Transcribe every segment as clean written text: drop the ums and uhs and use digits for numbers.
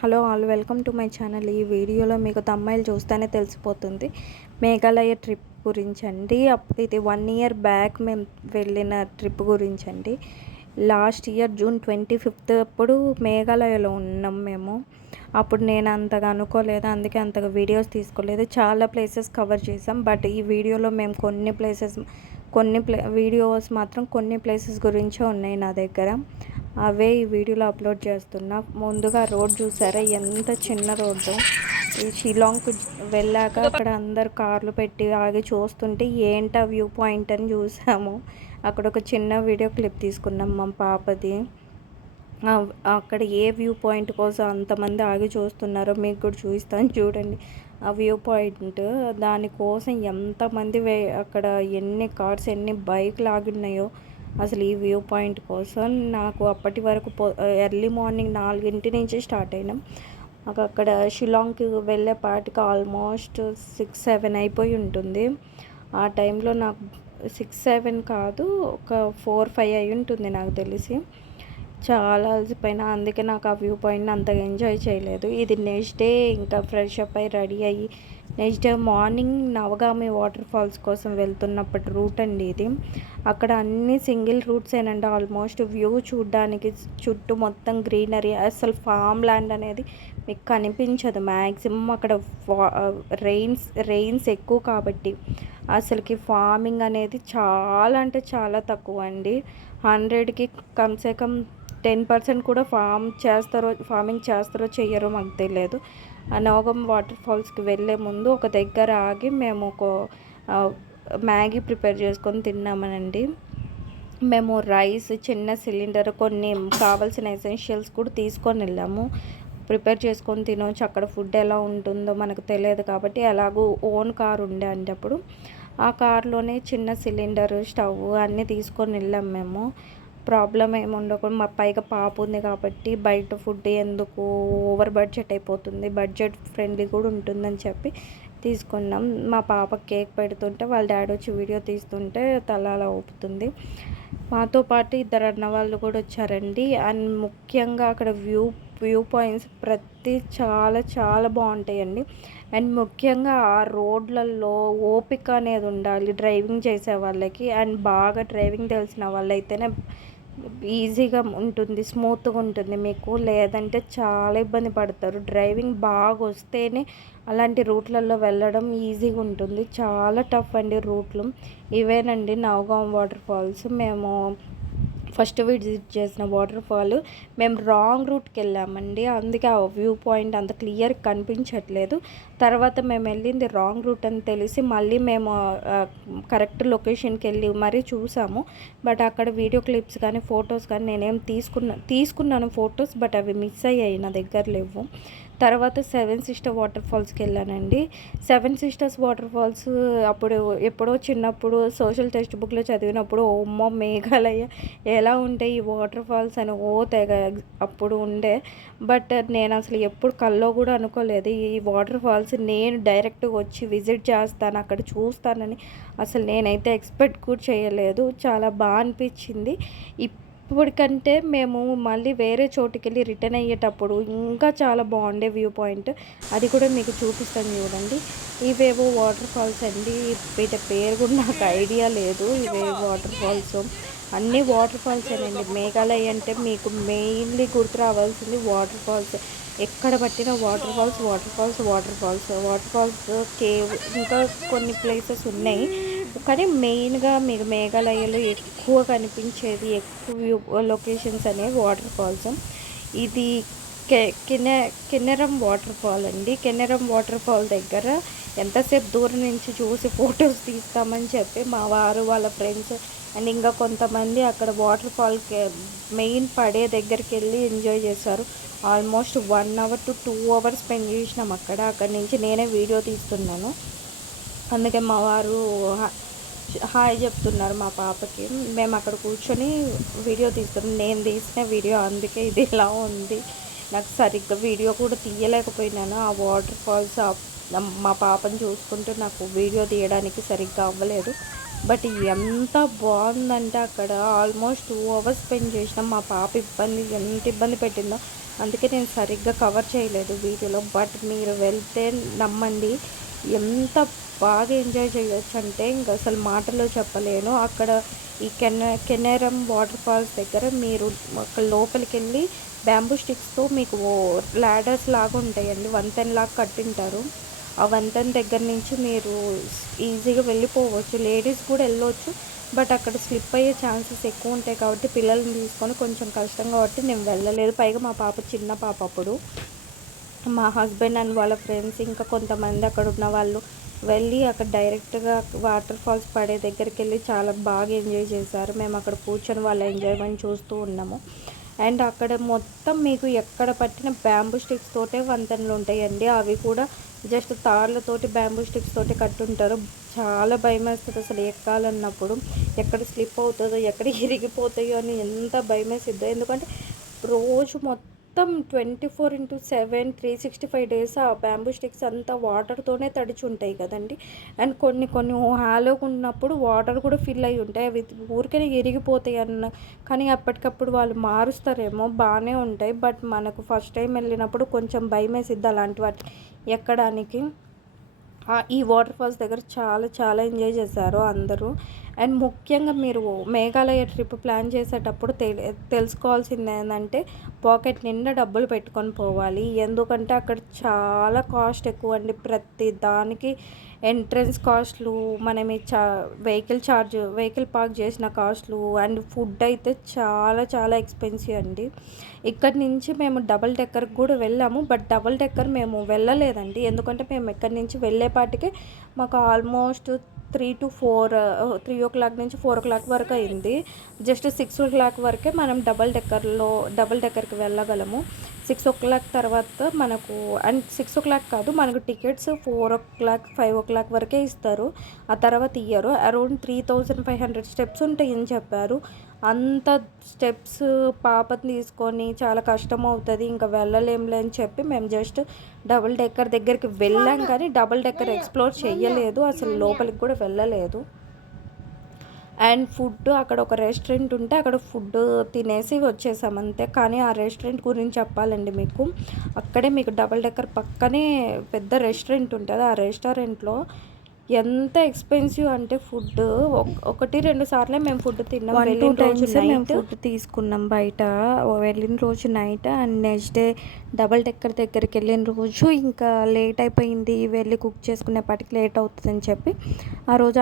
Hello all, welcome to my channel. ఈ వీడియోలో మీకు తమ్మైల్ చూస్తేనే తెలిసిపోతుంది మేఘాలయ ట్రిప్ గురించి అండి. ఇది 1 ఇయర్ బ్యాక్ మేము వెళ్ళిన ట్రిప్ గురించి అండి. లాస్ట్ ఇయర్ జూన్ 25th అప్పుడు మేఘాలయలో ఉన్నాం మేము. అప్పుడు నేను అంతగా అనుకోలేదు, అందుకే అంతగా వీడియోస్ తీసుకోలేదు. చాలా ప్లేసెస్ కవర్ చేసాం. బట్ ఈ వీడియోలో మేము వీడియోస్ మాత్రం కొన్ని ప్లేసెస్ గురించే ఉన్నాయి నా దగ్గర. అవే ఈ వీడియోలో అప్లోడ్ చేస్తున్నా. ముందుగా రోడ్ చూసారా, ఎంత చిన్న రోడ్డు. ఈ షిలాంగ్కి వెళ్ళాక అక్కడ అందరు కార్లు పెట్టి ఆగి చూస్తుంటే ఏంటా వ్యూ పాయింట్ అని చూసాము. అక్కడ ఒక చిన్న వీడియో క్లిప్ తీసుకున్నాం మా పాపది. అక్కడ ఏ వ్యూ పాయింట్ కోసం అంతమంది ఆగి చూస్తున్నారో మీకు కూడా చూపిస్తాను చూడండి. ఆ వ్యూ పాయింట్ దానికోసం ఎంతమంది అక్కడ ఎన్ని కార్స్ ఎన్ని బైక్లు ఆగిన్నాయో అసలు ఈ వ్యూ పాయింట్ కోసం. నాకు అప్పటి వరకు ఎర్లీ మార్నింగ్ 4 నుంచి స్టార్ట్ అయినాం. మాకు అక్కడ షిలాంగ్కి వెళ్ళేపాటికి ఆల్మోస్ట్ 6-7 అయిపోయి ఉంటుంది. ఆ టైంలో నాకు 6-7 కాదు, ఒక 4-5 అయి ఉంటుంది నాకు తెలిసి. చాలా అలసిపోయినా, అందుకే నాకు ఆ వ్యూ పాయింట్ని అంతగా ఎంజాయ్ చేయలేదు. ఇది నెక్స్ట్ డే ఇంకా ఫ్రెష్ అప్ అయ్యి రెడీ అయ్యి నెక్స్ట్ డే మార్నింగ్ నవగామి వాటర్ ఫాల్స్ కోసం వెళ్తున్నప్పటి రూట్ అండి ఇది. అక్కడ అన్ని సింగిల్ రూట్సేనండి ఆల్మోస్ట్. వ్యూ చూడడానికి చుట్టూ మొత్తం గ్రీనరీ, అసలు ఫామ్ ల్యాండ్ అనేది మీకు కనిపించదు మ్యాక్సిమం. అక్కడ రెయిన్స్ ఎక్కువ కాబట్టి అసలుకి ఫార్మింగ్ అనేది చాలా అంటే చాలా తక్కువ అండి. 100కి కమ్సే కమ్ 10% కూడా ఫార్మింగ్ చేస్తారో చెయ్యరో మాకు తెలియదు. ఆ నవగం వాటర్ ఫాల్స్కి వెళ్ళే ముందు ఒక దగ్గర ఆగి మేము ఒక మ్యాగీ ప్రిపేర్ చేసుకొని తిన్నామనండి. మేము రైస్, చిన్న సిలిండర్, కొన్ని కావాల్సిన ఎసెన్షియల్స్ కూడా తీసుకొని వెళ్ళాము. ప్రిపేర్ చేసుకొని తినవచ్చు. అక్కడ ఫుడ్ ఎలా ఉంటుందో మనకు తెలియదు కాబట్టి ఎలాగో ఓన్ కార్ ఉండే అంటే అప్పుడు ఆ కార్లోనే చిన్న సిలిండర్, స్టవ్ అన్నీ తీసుకొని వెళ్ళాము మేము. ప్రాబ్లం ఏమి ఉండకుండా, మా పైగా పాప ఉంది కాబట్టి బయట ఫుడ్ ఎందుకు ఓవర్ బడ్జెట్ అయిపోతుంది, బడ్జెట్ ఫ్రెండ్లీ కూడా ఉంటుందని చెప్పి తీసుకున్నాం. మా పాప కేక్ పెడుతుంటే వాళ్ళ డాడీ వచ్చి వీడియో తీస్తుంటే తల అలా ఊపుతుంది. మాతో పాటు 2 అన్నవాళ్ళు కూడా వచ్చారండి. అండ్ ముఖ్యంగా అక్కడ వ్యూ పాయింట్స్ చాలా చాలా బాగుంటాయండి. అండ్ ముఖ్యంగా ఆ రోడ్లలో ఓపిక అనేది ఉండాలి డ్రైవింగ్ చేసే వాళ్ళకి. అండ్ బాగా డ్రైవింగ్ తెలిసిన వాళ్ళైతేనే ఈజీగా ఉంటుంది, స్మూత్గా ఉంటుంది మీకు. లేదంటే చాలా ఇబ్బంది పడతారు. డ్రైవింగ్ బాగా వస్తేనే అలాంటి రూట్లలో వెళ్ళడం ఈజీగా ఉంటుంది. చాలా టఫ్ అండి రూట్లు. ఇవేనండి నవగాం వాటర్ ఫాల్స్. మేము ఫస్ట్ విజిట్ చేసిన వాటర్ ఫాల్. మేము రాంగ్ రూట్కి వెళ్ళామండి, అందుకే ఆ వ్యూ పాయింట్ అంత క్లియర్ కనిపించట్లేదు. తర్వాత మేము వెళ్ళింది రాంగ్ రూట్ అని తెలిసి మళ్ళీ మేము కరెక్ట్ లొకేషన్కి వెళ్ళి మరీ చూసాము. బట్ అక్కడ వీడియో క్లిప్స్ కానీ ఫొటోస్ కానీ నేనేం తీసుకున్నాను ఫొటోస్, బట్ అవి మిస్ అయ్యాయి, నా దగ్గర లేవు. తర్వాత 7 సిస్టర్ వాటర్ ఫాల్స్కి వెళ్ళానండి. 7 సిస్టర్స్ వాటర్ ఫాల్స్ అప్పుడు ఎప్పుడో చిన్నప్పుడు సోషల్ టెక్స్ట్ బుక్లో చదివినప్పుడు ఓమ్మో మేఘాలయ ఎలా ఉంటాయి ఈ వాటర్ ఫాల్స్ అని తెగ అప్పుడు ఉండే. బట్ నేను అసలు ఎప్పుడు కల్లో కూడా అనుకోలేదు ఈ వాటర్ ఫాల్స్ నేను డైరెక్ట్గా వచ్చి విజిట్ చేస్తాను, అక్కడ చూస్తానని అసలు నేనైతే ఎక్స్పెక్ట్ కూడా చేయలేదు. చాలా బాగా అనిపించింది. ఇప్పటికంటే మేము మళ్ళీ వేరే చోటుకి వెళ్ళి రిటర్న్ అయ్యేటప్పుడు ఇంకా చాలా బాగుండే వ్యూ పాయింట్, అది కూడా మీకు చూపిస్తాను చూడండి. ఇవేవో వాటర్ ఫాల్స్ అండి, వీటి పేరు కూడా నాకు ఐడియా లేదు. ఇవే వాటర్ ఫాల్స్, అన్నీ వాటర్ ఫాల్సేనండి. మేఘాలయ అంటే మీకు మెయిన్లీ గుర్తు రావాల్సింది వాటర్ ఫాల్స్. ఎక్కడ పట్టిన water falls, water falls, water falls, water falls, cave, ఇంకా కొన్ని ప్లేసెస్ ఉన్నాయి. కానీ మెయిన్గా మీకు మేఘాలయలో ఎక్కువ కనిపించేది, ఎక్కువ లొకేషన్స్ అనేవి వాటర్ ఫాల్స్. ఇది కిన్నెరం వాటర్ ఫాల్ అండి. కిన్నెరం వాటర్ ఫాల్ దగ్గర ఎంతసేపు దూరం నుంచి చూసి ఫొటోస్ తీస్తామని చెప్పి మా వారు వాళ్ళ ఫ్రెండ్స్ అండ్ ఇంకా కొంతమంది అక్కడ వాటర్ ఫాల్కి మెయిన్ పడే దగ్గరికి వెళ్ళి ఎంజాయ్ చేశారు. Almost 1 hour to 2 hours spend చేసినాం అక్కడి నుంచి నేనే వీడియో తీస్తున్నాను. అందుకే మా వారు హాయ్ చెప్తున్నారు మా పాపకి. మేము అక్కడ కూర్చొని వీడియో తీస్తున్నాం. నేను తీసిన వీడియో, అందుకే ఇది ఇలా ఉంది. నాకు సరిగ్గా వీడియో కూడా తీయలేకపోయినాను. ఆ వాటర్ ఫాల్స్ మా పాపను చూసుకుంటూ నాకు వీడియో తీయడానికి సరిగ్గా అవ్వలేదు. బట్ ఎంత బాగుందంటే అక్కడ ఆల్మోస్ట్ 2 hours స్పెండ్ చేసినాం. మా పాప ఎంత ఇబ్బంది పెట్టిందో అందుకే నేను సరిగ్గా కవర్ చేయలేదు వీడియోలో. బట్ మీరు వెళ్తే నమ్మండి, ఎంత బాగా ఎంజాయ్ చేయొచ్చు అంటే ఇంక అసలు మాటల్లో చెప్పలేను. అక్కడ ఈ కెనేరం వాటర్ ఫాల్స్ దగ్గర మీరు అక్కడ లోపలికి వెళ్ళి బ్యాంబూ స్టిక్స్తో మీకు లాడర్స్ లాగా ఉంటాయండి, వంతెనలాగా కట్టింటారు. ఆ వంతెన దగ్గర నుంచి మీరు ఈజీగా వెళ్ళిపోవచ్చు, లేడీస్ కూడా వెళ్ళవచ్చు. బట్ అక్కడ స్లిప్ అయ్యే ఛాన్సెస్ ఎక్కువ ఉంటాయి కాబట్టి పిల్లల్ని తీసుకొని కొంచెం కష్టం కాబట్టి నేను వెళ్ళలేదు. పైగా మా పాప చిన్న పాప అప్పుడు. మా హస్బెండ్ అండ్ వాళ్ళ ఫ్రెండ్స్ ఇంకా కొంతమంది అక్కడ ఉన్న వాళ్ళు వెళ్ళి అక్కడ డైరెక్ట్గా వాటర్ ఫాల్స్ పడే దగ్గరికి వెళ్ళి చాలా బాగా ఎంజాయ్ చేశారు. మేము అక్కడ కూర్చొని వాళ్ళ ఎంజాయ్మెంట్ చూస్తూ ఉన్నాము. అండ్ అక్కడ మొత్తం మీకు ఎక్కడ పట్టిన బ్యాంబూ స్టిక్స్ తోటే వంతెనలు ఉంటాయండి. అవి కూడా జస్ట్ తాళ్ళతోటి బ్యాంబూ స్టిక్స్ తోటి కట్టుంటారు. చాలా భయం వేస్తుంది అసలు ఎక్కాలన్నప్పుడు. ఎక్కడ స్లిప్ అవుతుందో, ఎక్కడ ఇరిగిపోతాయో అని ఎంత భయం వేసిద్దో. ఎందుకంటే రోజు మొత్తం 24/7 365 డేస్ ఆ బ్యాంబూ స్టిక్స్ అంతా వాటర్తోనే తడిచి ఉంటాయి కదండి. అండ్ కొన్ని కొన్ని హాలోగా ఉన్నప్పుడు వాటర్ కూడా ఫిల్ అయి ఉంటాయి, అవి ఊరికే ఇరిగిపోతాయి కానీ అప్పటికప్పుడు వాళ్ళు మారుస్తారేమో, బాగానే ఉంటాయి. బట్ మనకు ఫస్ట్ టైం వెళ్ళినప్పుడు కొంచెం భయం వేసిద్ది అలాంటి వాటి ఎక్కడానికి. ఈ వాటర్ ఫాల్స్ దగ్గర చాలా చాలా ఎంజాయ్ చేశారు అందరూ. అండ్ ముఖ్యంగా మీరు మేఘాలయ ట్రిప్ ప్లాన్ చేసేటప్పుడు తెలుసుకోవాల్సింది ఏంటంటే పాకెట్ నిండా డబ్బులు పెట్టుకొని పోవాలి. ఎందుకంటే అక్కడ చాలా కాస్ట్ ఎక్కువ అండి. ప్రతి దానికి ఎంట్రన్స్ కాస్ట్లు, మనం ఈ వెహికల్ పార్క్ చేసిన కాస్ట్లు, అండ్ ఫుడ్ అయితే చాలా చాలా ఎక్స్పెన్సివ్ అండి. ఇక్కడి నుంచి మేము డబల్ డెక్కర్కి కూడా వెళ్ళాము. బట్ డబల్ డెక్కర్ మేము వెళ్ళలేదండి, ఎందుకంటే మేము ఇక్కడి నుంచి వెళ్ళేపాటికే మాకు ఆల్మోస్ట్ 3 నుంచి 4 వరకు అయింది. జస్ట్ 6 వరకే మనం డబల్ డెక్కర్కి వెళ్ళగలము. 6 తర్వాత మనకు, అండ్ 6 కాదు, మనకు టికెట్స్ 4 5 వరకే ఇస్తారు. ఆ తర్వాత ఇయ్యరు. అరౌండ్ 3500 స్టెప్స్ ఉంటాయని చెప్పారు. అంత స్టెప్స్ పాపని తీసుకొని చాలా కష్టం అవుతుంది, ఇంకా వెళ్ళలేంలే అని చెప్పి మేము జస్ట్ డబుల్ డెక్కర్ దగ్గరికి వెళ్ళాం, కానీ డబుల్ డెక్కర్ ఎక్స్ప్లోర్ చేయలేదు, అసలు లోపలికి కూడా వెళ్ళలేదు. అండ్ ఫుడ్ అక్కడ ఒక రెస్టారెంట్ ఉంటే అక్కడ ఫుడ్ తినేసి వచ్చేసాం అంతే. కానీ ఆ రెస్టారెంట్ గురించి చెప్పాలండి మీకు, అక్కడే మీకు డబుల్ డెక్కర్ పక్కనే పెద్ద రెస్టారెంట్ ఉంటుంది. ఆ రెస్టారెంట్లో ఎంత ఎక్స్పెన్సివ్ అంటే ఫుడ్ 1-2 సార్లే మేము ఫుడ్ తిన్నాం. 1-2 టైమ్స్ మేము ఫుడ్ తీసుకున్నాం బయట. వెళ్ళిన రోజు night, and next day double decker దగ్గరికి వెళ్ళిన రోజు ఇంకా లేట్ అయిపోయింది, వెళ్ళి కుక్ చేసుకునేపాటికి లేట్ అవుతుందని చెప్పి ఆ రోజు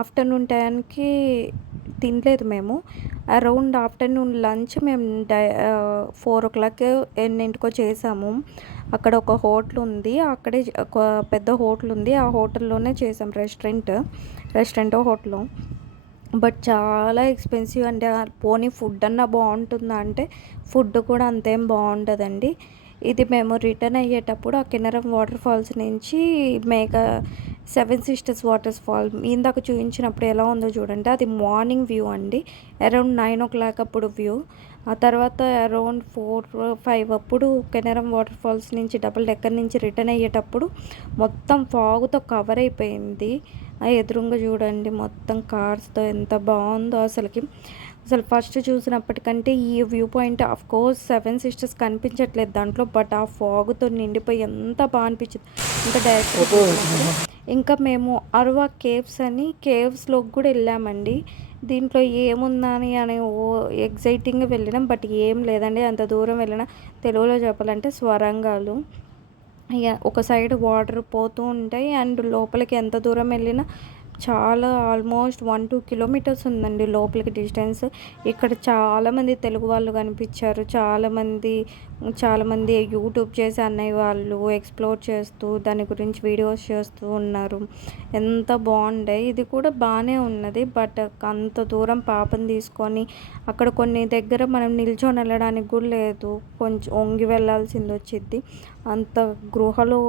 ఆఫ్టర్నూన్ టైంకి తినలేదు మేము. అరౌండ్ ఆఫ్టర్నూన్ లంచ్ మేము 4 ఎన్నింటికో చేసాము. అక్కడ ఒక హోటల్ ఉంది, అక్కడే ఒక పెద్ద హోటల్ ఉంది, ఆ హోటల్లోనే చేసాం. Restaurant hotel. బట్ చాలా ఎక్స్పెన్సివ్ అండి. పోనీ ఫుడ్ అన్నా బాగుంటుందా అంటే ఫుడ్ కూడా అంతేం బాగుంటుందండి. ఇది మేము రిటర్న్ అయ్యేటప్పుడు ఆ కెనరం వాటర్ ఫాల్స్ నుంచి 7 సిస్టర్స్ వాటర్ ఫాల్ ఇందాక చూపించినప్పుడు ఎలా ఉందో చూడండి, అది మార్నింగ్ వ్యూ అండి. అరౌండ్ 9 అప్పుడు వ్యూ. ఆ తర్వాత అరౌండ్ 4-5 అప్పుడు కెనరం వాటర్ ఫాల్స్ నుంచి డబుల్ డెక్కర్ నుంచి రిటర్న్ అయ్యేటప్పుడు మొత్తం ఫాగ్తో కవర్ అయిపోయింది. ఆ ఎదురుగా చూడండి మొత్తం కార్స్తో, ఎంత బాగుందో అసలు ఫస్ట్ చూసినప్పటికంటే ఈ view point of course 7 sisters కనిపించట్లేదు దాంట్లో, బట్ ఆ ఫాగ్తో నిండిపోయి ఎంత బాగా అనిపించింది. ఇంకా డైరెక్ట్ ఇంకా మేము అరువా కేవ్స్లోకి కూడా వెళ్ళామండి. దీంట్లో ఏముందని ఎగ్జైటింగ్గా వెళ్ళినాం, బట్ ఏం లేదండి. అంత దూరం వెళ్ళినా తెలుగులో చెప్పాలంటే స్వరంగాలు. ఒక సైడ్ వాటర్ పోతూ ఉంటాయి, అండ్ లోపలికి ఎంత దూరం వెళ్ళినా చాలా ఆల్మోస్ట్ 1-2 కిలోమీటర్స్ ఉందండి లోపలికి డిస్టెన్స్. ఇక్కడ చాలామంది తెలుగు వాళ్ళు కనిపించారు. చాలామంది యూట్యూబ్ చేసి అన్నయ్య వాళ్ళు ఎక్స్ప్లోర్ చేస్తూ దాని గురించి వీడియోస్ చేస్తూ ఉన్నారు. ఎంత బాగుంటాయి. ఇది కూడా బాగానే ఉన్నది, బట్ అంత దూరం పాపని తీసుకొని అక్కడ కొన్ని దగ్గర మనం నిల్చొని వెళ్ళడానికి కూడా లేదు, కొంచెం వంగి వెళ్ళాల్సింది వచ్చింది. అంత గృహలో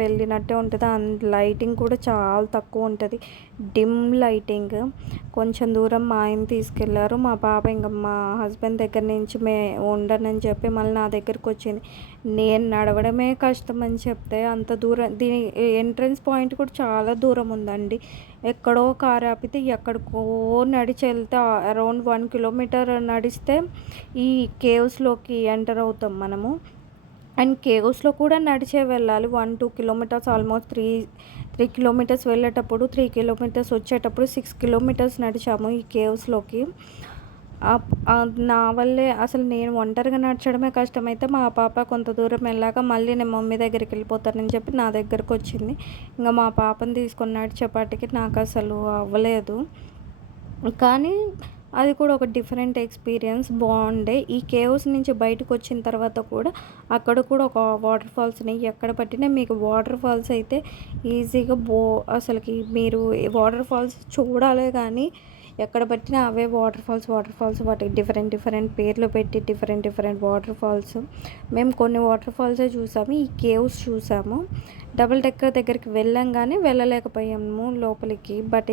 వెళ్ళినట్టే ఉంటుంది. అండ్ లైటింగ్ కూడా చాలా తక్కువ ఉంటుంది. Dim lighting. కొంచెం దూరం మా ఆయన తీసుకెళ్లారు. మా పాప ఇంక మా హస్బెండ్ దగ్గర నుంచి ఉండనని చెప్పి మళ్ళీ నా దగ్గరికి వచ్చింది. నేను నడవడమే కష్టం అని చెప్తే అంత దూరం దీని ఎంట్రన్స్ పాయింట్ కూడా చాలా దూరం ఉందండి. ఎక్కడో కారు ఆపితే ఎక్కడికో నడిచి వెళ్తే అరౌండ్ 1 కిలోమీటర్ నడిస్తే ఈ కేవ్స్లోకి ఎంటర్ అవుతాం మనము. అండ్ కేవ్స్లో కూడా నడిచే వెళ్ళాలి. 1-2 కిలోమీటర్స్, ఆల్మోస్ట్ 3 కిలోమీటర్స్ వెళ్ళేటప్పుడు, 3 కిలోమీటర్స్ వచ్చేటప్పుడు 6 కిలోమీటర్స్ నడిచాము ఈ కేవ్స్లోకి. నా వల్లే అసలు నేను ఒంటరిగా నడచడమే కష్టమైతే మా పాప కొంత దూరం వెళ్ళాక మళ్ళీ నేను మమ్మీ దగ్గరికి వెళ్ళిపోతానని చెప్పి నా దగ్గరకు వచ్చింది. ఇంకా మా పాపని తీసుకొని నడిచేపాటికి నాకు అసలు అవ్వలేదు. కానీ అది కూడా ఒక డిఫరెంట్ ఎక్స్పీరియన్స్, బాగుండే. ఈ కేవ్స్ నుంచి బయటకు వచ్చిన తర్వాత కూడా అక్కడ కూడా ఒక వాటర్ ఫాల్స్ ఉన్నాయి. ఎక్కడ పట్టినా మీకు వాటర్ ఫాల్స్ అయితే ఈజీగా అసలుకి మీరు వాటర్ ఫాల్స్ చూడాలే కానీ ఎక్కడ పట్టినా అవే వాటర్ ఫాల్స్ వాటికి డిఫరెంట్ పేర్లు పెట్టి డిఫరెంట్ వాటర్ ఫాల్స్. మేము కొన్ని వాటర్ ఫాల్సే చూసాము, ఈ కేవ్స్ చూసాము. డబుల్ డెక్కర్ దగ్గరికి వెళ్ళాం కానీ వెళ్ళలేకపోయాము లోపలికి. బట్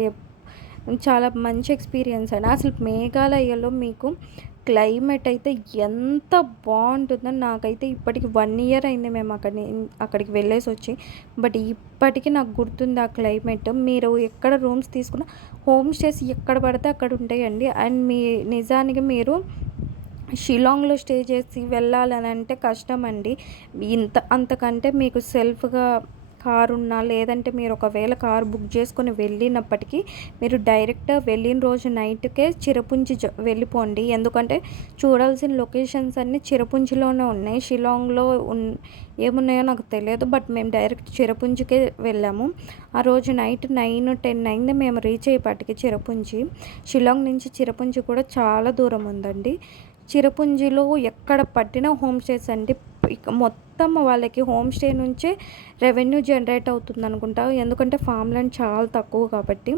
చాలా మంచి ఎక్స్పీరియన్స్ అండి. అసలు మేఘాలయలో మీకు క్లైమేట్ అయితే ఎంత బాగుంటుందో, నాకైతే ఇప్పటికి 1 ఇయర్ అయింది మేము అక్కడికి వెళ్ళేసి వచ్చి. బట్ ఇప్పటికీ నాకు గుర్తుంది ఆ క్లైమేట్. మీరు ఎక్కడ రూమ్స్ తీసుకున్న హోమ్ స్టేస్ ఎక్కడ పడితే అక్కడ ఉంటాయండి. అండ్ నిజానికి మీరు షిలాంగ్లో స్టే చేసి వెళ్ళాలని అంటే కష్టం అండి. అంతకంటే మీకు సెల్ఫ్గా కారు ఉన్నా, లేదంటే మీరు ఒకవేళ కారు బుక్ చేసుకొని వెళ్ళినప్పటికీ మీరు డైరెక్ట్గా వెళ్ళిన రోజు నైట్కే చిరపుంజి వెళ్ళిపోండి. ఎందుకంటే చూడాల్సిన లొకేషన్స్ అన్నీ చిరపుంజిలోనే ఉన్నాయి. షిలాంగ్లో ఏమున్నాయో నాకు తెలియదు. బట్ మేము డైరెక్ట్ చిరపుంజికే వెళ్ళాము. ఆ రోజు నైట్ 9-10 అయింది మేము రీచ్ అయ్యేపాటికి చిరపుంజి. షిలాంగ్ నుంచి చిరపుంజి కూడా చాలా దూరం ఉందండి. చిరపుంజిలో ఎక్కడ పట్టిన హోమ్ స్టేస్ అండి. మొత్తం వాళ్ళకి హోమ్ స్టే నుంచే రెవెన్యూ జనరేట్ అవుతుంది అనుకుంటా. ఎందుకంటే ఫామ్ ల్యాండ్ చాలా తక్కువ కాబట్టి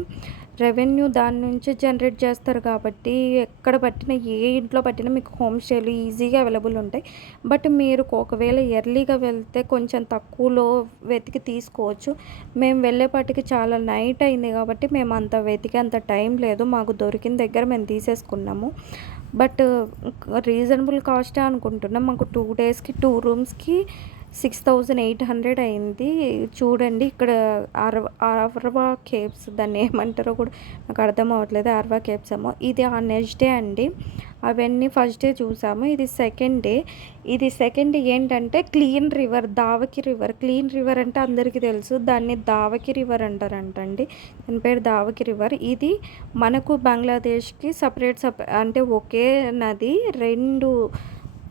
రెవెన్యూ దాని నుంచి జనరేట్ చేస్తారు. కాబట్టి ఎక్కడ పట్టినా ఏ ఇంట్లో పట్టినా మీకు హోమ్ స్టేలు ఈజీగా అవైలబుల్ ఉంటాయి. బట్ మీరు ఒకవేళ ఎర్లీగా వెళ్తే కొంచెం తక్కువలో వెతికి తీసుకోవచ్చు. మేము వెళ్ళేపాటికి చాలా నైట్ అయింది కాబట్టి మేము అంత వెతికి అంత టైం లేదు. మాకు దొరికిన దగ్గర మేము తీసేసుకున్నాము. బట్ రీజనబుల్ కాస్టే అనుకుంటున్నాం. మాకు 2 డేస్కి 2 రూమ్స్కి 6,800 అయింది. చూడండి ఇక్కడ అర్వా కేవ్స్, దాన్ని ఏమంటారో కూడా నాకు అర్థం అవ్వట్లేదు. అర్వా కేవ్స్ ఏమో. ఇది ఆ నెక్స్ట్ డే అండి. అవన్నీ ఫస్ట్ డే చూసాము. ఇది సెకండ్ డే. సెకండ్ డే ఏంటంటే clean river, Dawki river. Clean river అంటే అందరికీ తెలుసు, దాన్ని దావకి రివర్ అంటారంటండి. దాని పేరు దావకి రివర్. ఇది మనకు బంగ్లాదేశ్కి సపరేట్ అంటే ఒకే నది 2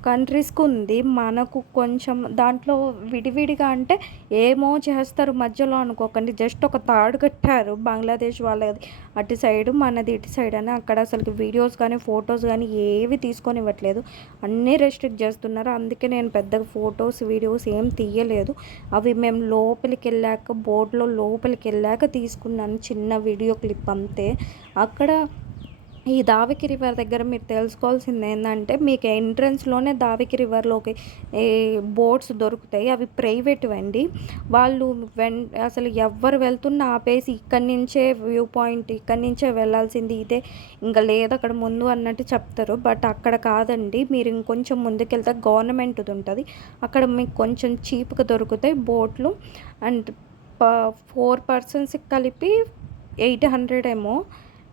కంట్రీస్కి ఉంది. మనకు కొంచెం దాంట్లో విడివిడిగా అంటే ఏమో చేస్తారు మధ్యలో అనుకోకండి. జస్ట్ ఒక తాడు కట్టారు, బంగ్లాదేశ్ వాళ్ళది అటు సైడు, మనది ఇటు సైడ్ అని. అక్కడ అసలు వీడియోస్ కానీ ఫొటోస్ కానీ ఏవి తీసుకొని ఇవ్వట్లేదు, అన్నీ రెస్ట్రిక్ట్ చేస్తున్నారు. అందుకే నేను పెద్దగా ఫొటోస్ వీడియోస్ ఏం తీయలేదు. అవి మేము లోపలికి వెళ్ళాక, బోట్లో లోపలికి వెళ్ళాక తీసుకున్నాను చిన్న వీడియో క్లిప్ అంతే. అక్కడ ఈ దావికి రివర్ దగ్గర మీరు తెలుసుకోవాల్సింది ఏంటంటే, మీకు ఎంట్రన్స్లోనే దావికి రివర్లోకి బోట్స్ దొరుకుతాయి. అవి ప్రైవేట్ అండి. వాళ్ళు అసలు ఎవరు వెళ్తున్నా ఆపేసి ఇక్కడి నుంచే వ్యూ పాయింట్, ఇక్కడి నుంచే వెళ్ళాల్సింది ఇదే, ఇంకా లేదు అక్కడ ముందు అన్నట్టు చెప్తారు. బట్ అక్కడ కాదండి. మీరు ఇంకొంచెం ముందుకెళ్తే గవర్నమెంట్ది ఉంటుంది. అక్కడ మీకు కొంచెం చీప్గా దొరుకుతాయి బోట్లు. అండ్ 4 పర్సన్స్కి కలిపి 800 ఏమో,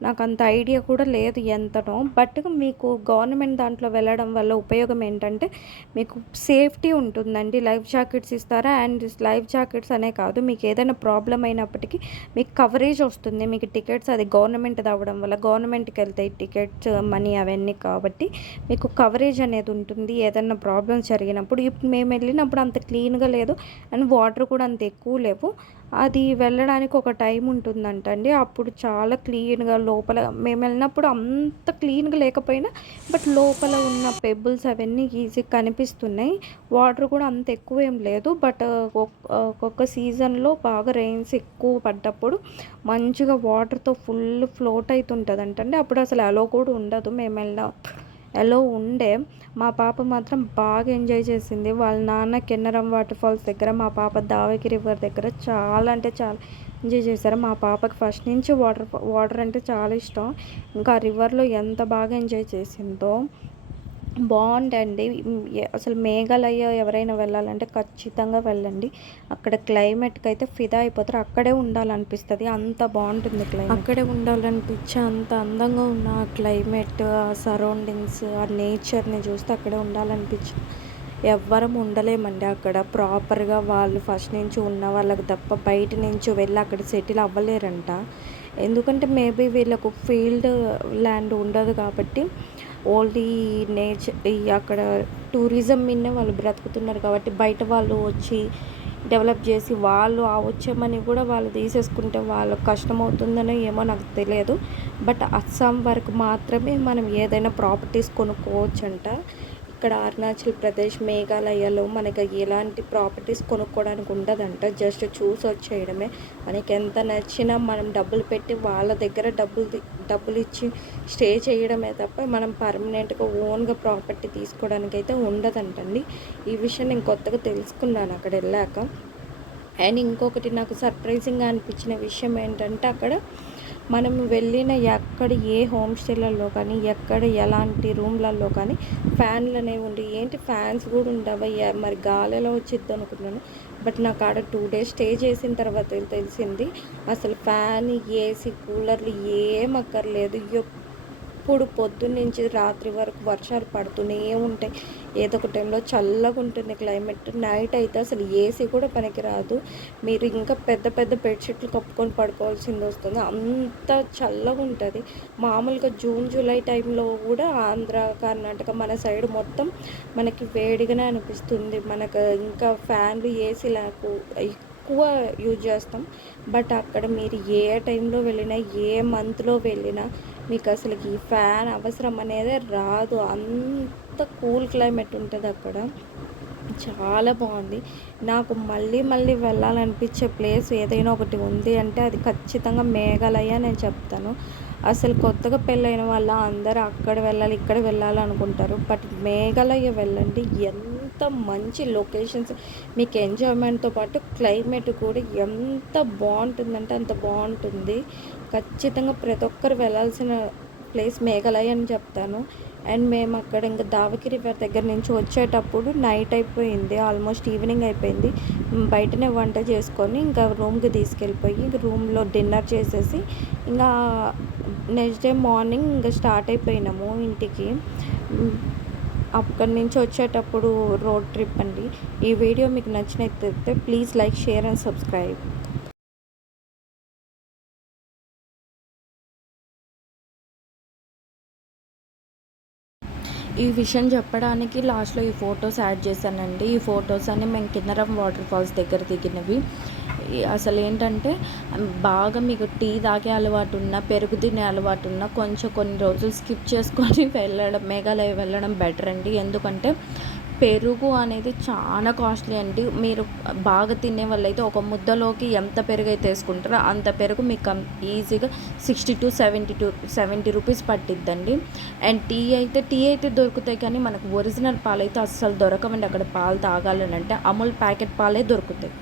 నాకు అంత ఐడియా కూడా లేదు ఎంతనో. బట్ మీకు గవర్నమెంట్ దాంట్లో వెళ్ళడం వల్ల ఉపయోగం ఏంటంటే మీకు సేఫ్టీ ఉంటుందండి. లైఫ్ జాకెట్స్ ఇస్తారా. అండ్ లైఫ్ జాకెట్స్ అనే కాదు, మీకు ఏదైనా ప్రాబ్లం అయినప్పటికీ మీకు కవరేజ్ వస్తుంది. మీకు టికెట్స్ అది గవర్నమెంట్ది అవ్వడం వల్ల గవర్నమెంట్కి వెళ్తాయి టికెట్స్ మనీ అవన్నీ. కాబట్టి మీకు కవరేజ్ అనేది ఉంటుంది ఏదైనా ప్రాబ్లమ్స్ జరిగినప్పుడు. ఇప్పుడు మేము వెళ్ళినప్పుడు అంత క్లీన్గా లేదు అండ్ వాటర్ కూడా అంత ఎక్కువ లేవు. అది వెళ్ళడానికి ఒక టైం ఉంటుందంట అండి. అప్పుడు చాలా క్లీన్గా లోపల మేము వెళ్ళినప్పుడు అంత క్లీన్గా లేకపోయినా బట్ లోపల ఉన్న పెబుల్స్ అవన్నీ ఈజీగా కనిపిస్తున్నాయి. వాటర్ కూడా అంత ఎక్కువ ఏం లేదు. బట్ ఒక్కొక్క సీజన్లో బాగా రెయిన్స్ ఎక్కువ పడ్డప్పుడు మంచిగా వాటర్తో ఫుల్ ఫ్లోట్ అవుతుంటుందంట అండి. అప్పుడు అసలు అలో కూడా ఉండదు. మేము ఎలా ఉండే. మా పాప మాత్రం బాగా ఎంజాయ్ చేసింది. వాళ్ళ నాన్న కెన్నరం వాటర్ ఫాల్స్ దగ్గర, మా పాప దావకి రివర్ దగ్గర చాలా అంటే చాలా ఎంజాయ్ చేశారు. మా పాపకి ఫస్ట్ నుంచి వాటర్ అంటే చాలా ఇష్టం. ఇంకా రివర్‌లో ఎంత బాగా ఎంజాయ్ చేసిందో. బావుందండి. అసలు మేఘాలయ ఎవరైనా వెళ్ళాలంటే ఖచ్చితంగా వెళ్ళండి. అక్కడ క్లైమేట్‌కైతే ఫిదా అయిపోతారు. అక్కడే ఉండాలనిపిస్తది. అంత బావుంటుంది క్లైమేట్. అక్కడే ఉండాలనిపించే అంత అందంగా ఉన్న ఆ క్లైమేట్, ఆ సరౌండింగ్స్, ఆ నేచర్‌ని చూస్తే అక్కడే ఉండాలనిపించింది. ఎవ్వరం ఉండలేమండి అక్కడ. ప్రాపర్‌గా వాళ్ళు ఫస్ట్ నుంచి ఉన్న వాళ్ళకి తప్ప బయట నుంచి వెళ్ళి అక్కడ సెటిల్ అవ్వలేరంట. ఎందుకంటే మేబీ వీళ్ళకు ఫీల్డ్ ల్యాండ్ ఉండదు కాబట్టి ఓన్లీ ఈ అక్కడ టూరిజం మీదనే వాళ్ళు బ్రతుకుతున్నారు కాబట్టి బయట వాళ్ళు వచ్చి డెవలప్ చేసి వాళ్ళు ఆ వచ్చే మనీ కూడా వాళ్ళు తీసేసుకుంటే వాళ్ళకి కష్టమవుతుందనో ఏమో నాకు తెలియదు. బట్ అస్సాం వరకు మాత్రమే మనం ఏదైనా ప్రాపర్టీస్ కొనుక్కోవచ్చంట. ఇక్కడ అరుణాచల్ ప్రదేశ్, మేఘాలయలో మనకి ఎలాంటి ప్రాపర్టీస్ కొనుక్కోవడానికి ఉండదంట. జస్ట్ చూసి వచ్చేయడమే. మనకి ఎంత నచ్చినా మనం డబ్బులు పెట్టి వాళ్ళ దగ్గర డబ్బులు ఇచ్చి స్టే చేయడమే తప్ప మనం పర్మనెంట్‌గా ఓన్‌గా ప్రాపర్టీ తీసుకోవడానికి అయితే ఉండదంటండి. ఈ విషయం నేను కొత్తగా తెలుసుకున్నాను అక్కడెళ్ళాక. అండ్ ఇంకొకటి నాకు సర్ప్రైజింగ్‌గా అనిపించిన విషయం ఏంటంటే అక్కడ మనం వెళ్ళిన ఏ హోమ్ స్టేలలో కానీ, ఎలాంటి రూమ్‌లలో కానీ ఫ్యాన్లు అనేవి ఉండవు. ఏంటి ఫ్యాన్స్ కూడా ఉండవా? మరి గాలి ఎలా వచ్చిద్ది అనుకున్నాను. బట్ నాకు ఆడ 2 డేస్ స్టే చేసిన తర్వాత తెలిసింది. అసలు ఫ్యాన్, ఏసీ, కూలర్లు ఏం అక్కర్లేదు. ఎప్పుడు పొద్దున్నుంచి రాత్రి వరకు వర్షాలు పడుతూనే ఉంటాయి. ఏదో ఒక టైంలో చల్లగా ఉంటుంది క్లైమేట్. నైట్ అయితే అసలు ఏసీ కూడా పనికిరాదు. మీరు ఇంకా పెద్ద పెద్ద బెడ్షీట్లు కప్పుకొని పడుకోవాల్సింది వస్తుంది. అంత చల్లగా ఉంటుంది. మామూలుగా జూన్, జూలై టైంలో కూడా ఆంధ్ర, కర్ణాటక మన సైడ్ మొత్తం మనకి వేడిగానే అనిపిస్తుంది. మనకు ఇంకా ఫ్యాన్లు, ఏసీలకు ఎక్కువ యూజ్ చేస్తాం. బట్ అక్కడ మీరు ఏ టైంలో వెళ్ళినా, ఏ మంత్లో వెళ్ళినా మీకు అసలు ఈ ఫ్యాన్ అవసరం అనేది రాదు. అంత కూల్ క్లైమేట్ ఉంటుంది అక్కడ. చాలా బాగుంది. నాకు మళ్ళీ మళ్ళీ వెళ్ళాలనిపించే ప్లేస్ ఏదైనా ఒకటి ఉంది అంటే అది ఖచ్చితంగా మేఘాలయ నేను చెప్తాను. అసలు కొత్తగా పెళ్ళైన వాళ్ళ అందరూ అక్కడ వెళ్ళాలి, ఇక్కడ వెళ్ళాలి అనుకుంటారు. బట్ మేఘాలయ వెళ్ళండి. ఎంత మంచి లొకేషన్స్, మీకు ఎంజాయ్మెంట్తో పాటు క్లైమేట్ కూడా ఎంత బాగుంటుందంటే అంత బాగుంటుంది. ఖచ్చితంగా ప్రతి ఒక్కరు వెళ్ళాల్సిన ప్లేస్ మేఘాలయ అని చెప్తాను. అండ్ మేము అక్కడ ఇంకా దావకి రివర్ దగ్గర నుంచి వచ్చేటప్పుడు నైట్ అయిపోయింది. ఆల్మోస్ట్ ఈవినింగ్ అయిపోయింది. బయటనే వంట చేసుకొని ఇంకా రూమ్కి తీసుకెళ్ళిపోయి ఇంక రూమ్లో డిన్నర్ చేసేసి ఇంకా నెక్స్ట్ డే మార్నింగ్ ఇంకా స్టార్ట్ అయిపోయినాము ఇంటికి. అక్కడి నుంచి వచ్చేటప్పుడు రోడ్ ట్రిప్ అండి. ఈ వీడియో మీకు నచ్చినట్లయితే please like, share and subscribe. ఈ విషయం చెప్పడానికి లాస్ట్‌లో ఈ ఫొటోస్ యాడ్ చేశానండి. ఈ ఫొటోస్ అన్నీ మేము కిన్నెరం వాటర్ ఫాల్స్ దగ్గర దిగినవి. అసలేంటంటే బాగా మీకు టీ తాగే అలవాటు ఉన్న, పెరుగు తినే అలవాటు ఉన్న కొంచెం కొన్ని రోజులు స్కిప్ చేసుకొని మేఘాలయ వెళ్ళడం బెటర్ అండి. ఎందుకంటే పెరుగు అనేది చాలా కాస్ట్లీ అండి. మీరు బాగా తినే వాళ్ళైతే ఒక ముద్దలోకి ఎంత పెరుగు అయితే వేసుకుంటారో అంత పెరుగు మీకు ఈజీగా 60-70 రూపీస్ పట్టిద్దండి. అండ్ టీ అయితే దొరుకుతాయి కానీ మనకు ఒరిజినల్ పాలైతే అస్సలు దొరకవండి. అక్కడ పాలు తాగాలని అంటే అమూల్ ప్యాకెట్ పాలే దొరుకుతాయి.